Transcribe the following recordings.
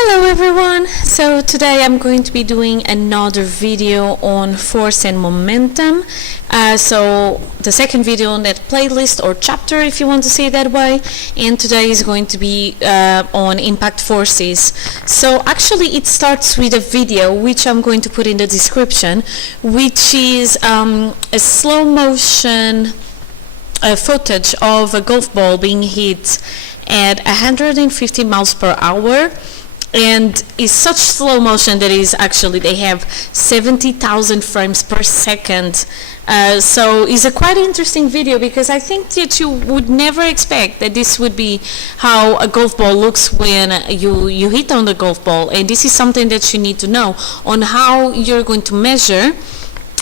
Hello everyone! So today I'm going to be doing another video on force and momentum. So the second video on that playlist or chapter, if you want to say it that way, and today is going to be on impact forces. So actually it starts with a video which I'm going to put in the description, which is a slow motion footage of a golf ball being hit at 150 miles per hour, and it's such slow motion that is actually they have 70,000 frames per second. So it's a quite interesting video because I think that you would never expect that this would be how a golf ball looks when you hit on the golf ball, and this is something that you need to know on how you're going to measure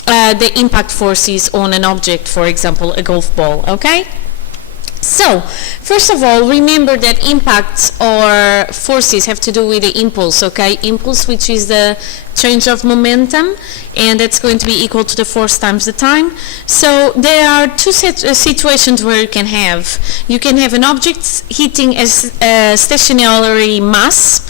the impact forces on an object, for example a golf ball. Okay, so first of all, remember that impacts or forces have to do with the impulse. Okay, impulse, which is the change of momentum, and that's going to be equal to the force times the time. So there are two situations where you can have an object hitting a stationary mass,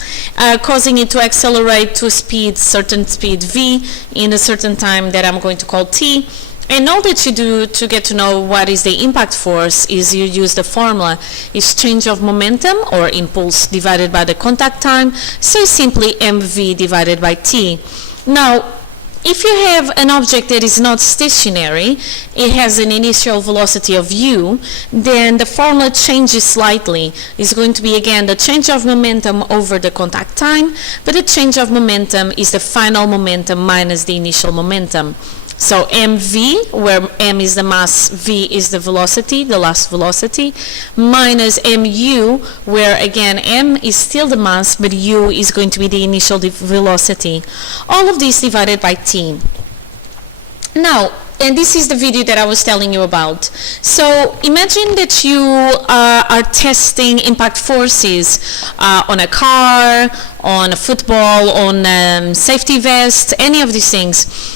causing it to accelerate to a certain speed v in a certain time that I'm going to call t. And all that you do to get to know what is the impact force is you use the formula. It's change of momentum or impulse divided by the contact time, so it's simply mv divided by t. Now, if you have an object that is not stationary, it has an initial velocity of u, then the formula changes slightly. It's going to be again the change of momentum over the contact time, but the change of momentum is the final momentum minus the initial momentum. So mv, where m is the mass, v is the velocity, the last velocity, minus mu, where again m is still the mass, but u is going to be the initial velocity. All of this divided by t. Now, and this is the video that I was telling you about. So imagine that you are testing impact forces on a car, on a football, on safety vest, any of these things.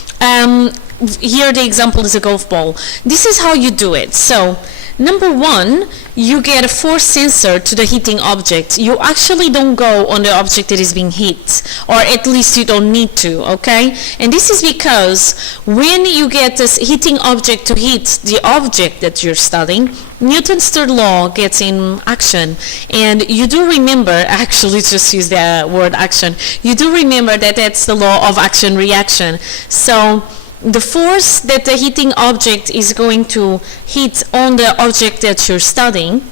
Here the example is a golf ball. This is how you do it. So number one, you get a force sensor to the hitting object. You actually don't go on the object that is being hit, or at least you don't need to, okay? And this is because when you get this hitting object to hit the object that you're studying, Newton's third law gets in action. And you do remember, actually just use the word action, you do remember that that's the law of action-reaction. So the force that the hitting object is going to hit on the object that you're studying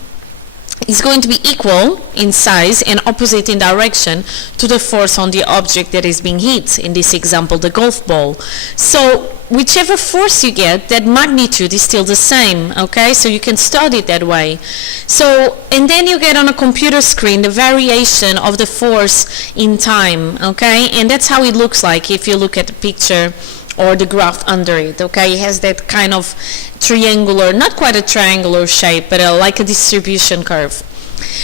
is going to be equal in size and opposite in direction to the force on the object that is being hit, in this example the golf ball. So whichever force you get, that magnitude is still the same, okay? So you can study it that way. So, and then you get on a computer screen the variation of the force in time, okay? And that's how it looks like if you look at the picture or the graph under it, okay? It has that kind of triangular, not quite a triangular shape, but like a distribution curve.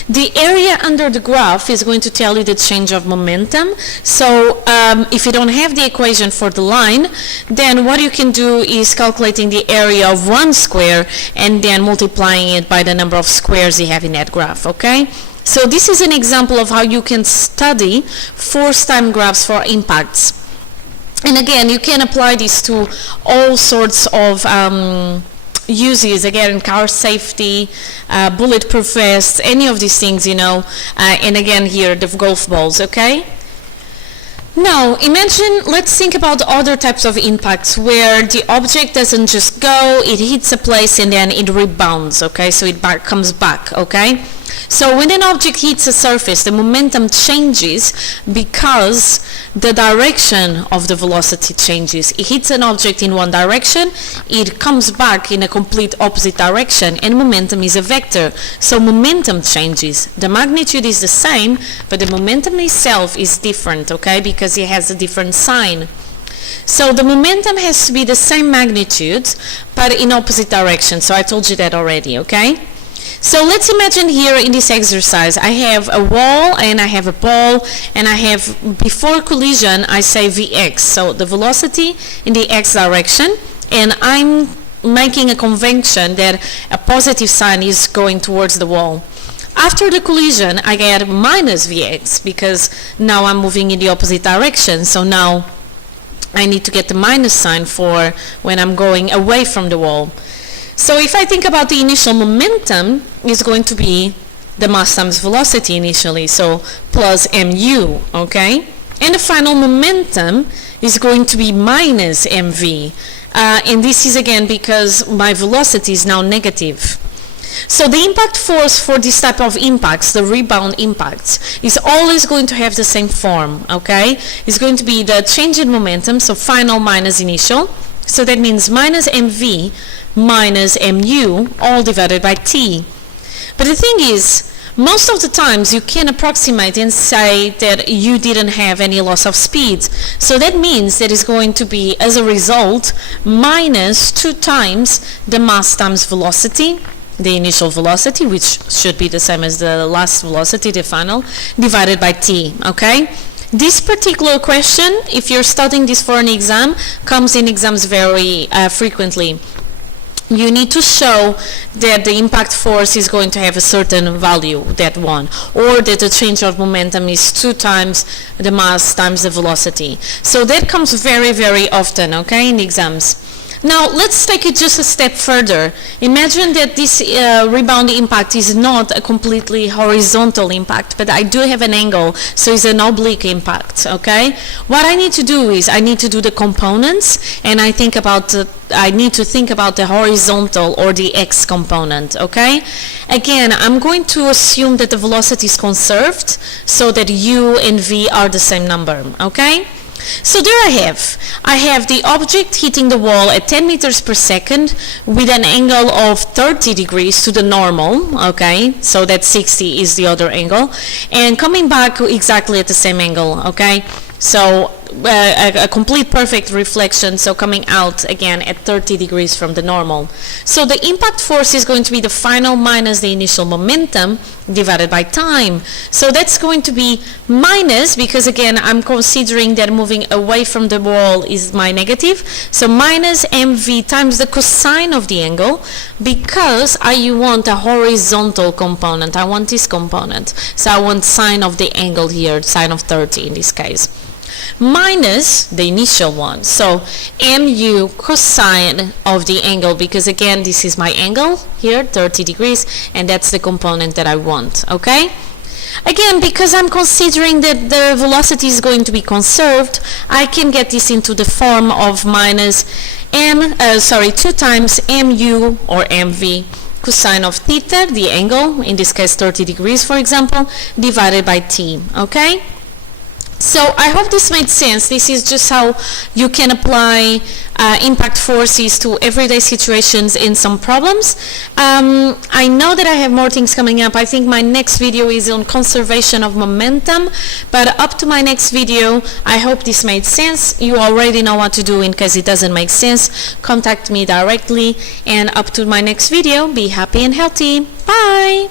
The area under the graph is going to tell you the change of momentum. So if you don't have the equation for the line, then what you can do is calculating the area of one square and then multiplying it by the number of squares you have in that graph, okay? So this is an example of how you can study force time graphs for impacts. And again, you can apply this to all sorts of uses, again, car safety, bulletproof vests, any of these things, you know, and again here, the golf balls, okay? Now, imagine, let's think about other types of impacts where the object doesn't just go, it hits a place and then it rebounds, okay? So it comes back, okay? So when an object hits a surface, the momentum changes because the direction of the velocity changes. It hits an object in one direction, it comes back in a complete opposite direction, and momentum is a vector. So momentum changes. The magnitude is the same, but the momentum itself is different, okay, because it has a different sign. So the momentum has to be the same magnitude, but in opposite direction. So I told you that already, okay? So let's imagine here in this exercise, I have a wall and I have a ball, and I have, before collision, I say Vx, so the velocity in the x direction, and I'm making a convention that a positive sign is going towards the wall. After the collision, I get minus Vx because now I'm moving in the opposite direction. So now I need to get the minus sign for when I'm going away from the wall. So if I think about the initial momentum, it's going to be the mass times velocity initially, so plus mu, okay? And the final momentum is going to be minus mv. And this is again because my velocity is now negative. So the impact force for this type of impacts, the rebound impacts, is always going to have the same form, okay? It's going to be the change in momentum, so final minus initial. So that means minus mv minus mu, all divided by t. But the thing is, most of the times you can approximate and say that you didn't have any loss of speed. So that means that it's going to be, as a result, minus 2 times the mass times velocity, the initial velocity, which should be the same as the last velocity, the final, divided by t, okay? This particular question, if you're studying this for an exam, comes in exams very frequently. You need to show that the impact force is going to have a certain value, that one, or that the change of momentum is 2 times the mass times the velocity. So that comes very, very often, okay, in exams. Now, let's take it just a step further. Imagine that this rebound impact is not a completely horizontal impact, but I do have an angle, so it's an oblique impact, okay? What I need to do is I need to do the components, and I need to think about the horizontal or the x component, okay? Again, I'm going to assume that the velocity is conserved, so that u and v are the same number, okay? So there I have the object hitting the wall at 10 meters per second with an angle of 30 degrees to the normal, okay, so that 60 is the other angle, and coming back exactly at the same angle, okay, so a complete perfect reflection, so coming out again at 30 degrees from the normal. So the impact force is going to be the final minus the initial momentum divided by time. So that's going to be minus, because again I'm considering that moving away from the wall is my negative, so minus mv times the cosine of the angle, because I want a horizontal component, I want this component, so I want sine of the angle here, sine of 30 in this case, minus the initial one, so mu cosine of the angle, because again this is my angle here, 30 degrees, and that's the component that I want, okay? Again, because I'm considering that the velocity is going to be conserved, I can get this into the form of minus 2 times mu or mv cosine of theta, the angle, in this case 30 degrees for example, divided by t, okay? So I hope this made sense. This is just how you can apply impact forces to everyday situations in some problems. I know that I have more things coming up. I think my next video is on conservation of momentum, but up to my next video, I hope this made sense. You already know what to do in case it doesn't make sense. Contact me directly, and up to my next video, be happy and healthy. Bye!